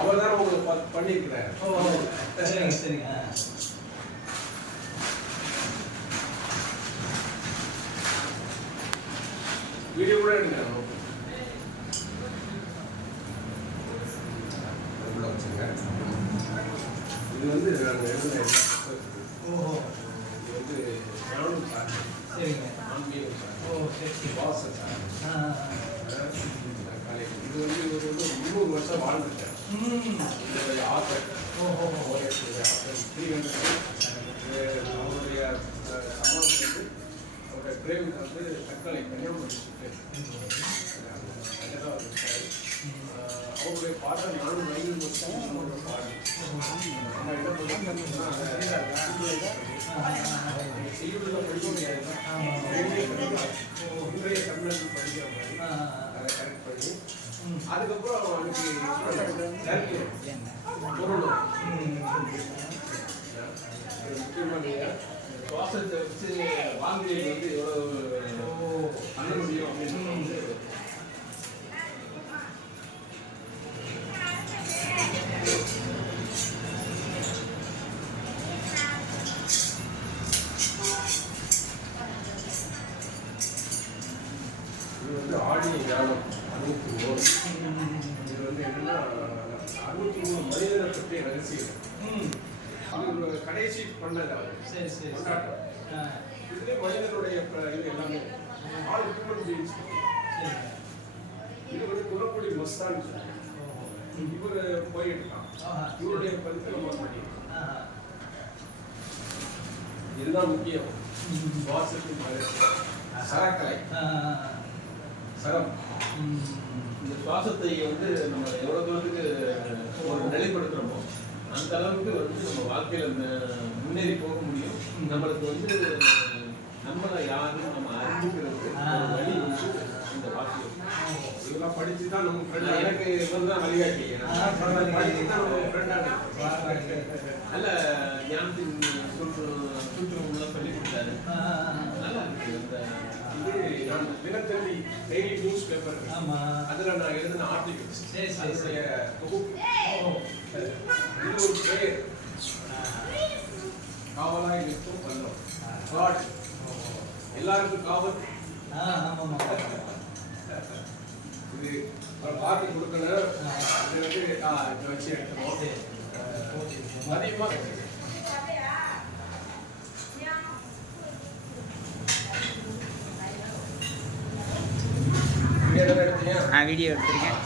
அவர் தான் உங்களுக்கு பண்ணியிருக்கிறார். சரிங்க சரிங்க. வீடியோ கூட எடுங்க. இது வந்து நாங்கள் எழுதின ஓஹோ, இது வந்து ஞானம் சார். சரிங்க. ஆன்மீகம் சார். ஓ சரி சரி. வாச சார். இது வந்து இவர் வந்து 300 வருஷம் வாழ்ந்துட்டார். இதோடைய ஆத்தர். ஓஹோ, அவருடைய சமாதி வந்து அவருடைய கிரேவ் வந்து தக்காளி கன்னியாகுமரி அவருடைய பாட்டை 400 வருஷம் அவரோட பாடு நம்ம என்ன பண்ணுறோம்னா செய்யுள்ள படிக்க முடியாது. இன்றைய தமிழர்கள் படிக்கிற மாதிரி அதை கரெக்ட் பண்ணி அதுக்கப்புறம் அவனுக்கு பொருள் முக்கியமாக சுவாசத்தை வச்சு வாங்கியது வந்து எவ்வளோ பண்ண முடியும் அப்படின்னு வந்து இது வந்து ஆடி ஞானம் 61. இது வந்து என்னன்னா 63 மனிதனை பற்றிய ரகசியம். அது கடைசி பண்ணது அவர். சரி சரி. கொண்டாட்டம் இதுலேயே மனிதனுடைய இது எல்லாமே ஆல் ஹியூமன் பீயிங்ஸ். இது வந்து குலக்குடி மஸ்தான் இவர் போயிருக்கான். இவருடைய பதிப்பு நம்ம பண்ணியிருக்கோம். இதுதான் முக்கியம். சுவாசத்தின் சரக்கலை சரம். இந்த சுவாசத்தை வந்து நம்ம எவ்வளோ தூரத்துக்கு ஒரு நிலைப்படுத்துகிறோமோ அந்த அளவுக்கு வந்து நம்ம வாழ்க்கையில் முன்னேறி போக முடியும். நம்மளுக்கு வந்து நம்மளை யாரும் நம்ம அறிஞ்சிக்கிறது வழி வந்து இந்த வாக்கியம். இதெல்லாம் படித்து தான் நம்ம ஃப்ரெண்ட். எனக்கு இவங்க தான் வழிகாட்டி. படித்து தான் நம்ம ஃப்ரெண்டாக நல்ல ஞானத்தின் சுற்றுலாம் சொல்லி கொடுத்தாரு. நல்லா இருக்கு. இது நான் தினத்தந்தி டெய்லி நியூஸ் பேப்பர் அதில் நான் எழுதின ஆர்டிகல்ஸ் அதனுடைய தொகுப்பு. இது ஒரு பேர் காவலாய் நிற்கும் வந்தோம். காட் எல்லாருக்கும் காவல். இது பார்த்து கொடுக்கணும். இது வந்து இதை வச்சு எடுக்கணும். அதிகமாக வீடியோ எடுத்திருக்கேன்.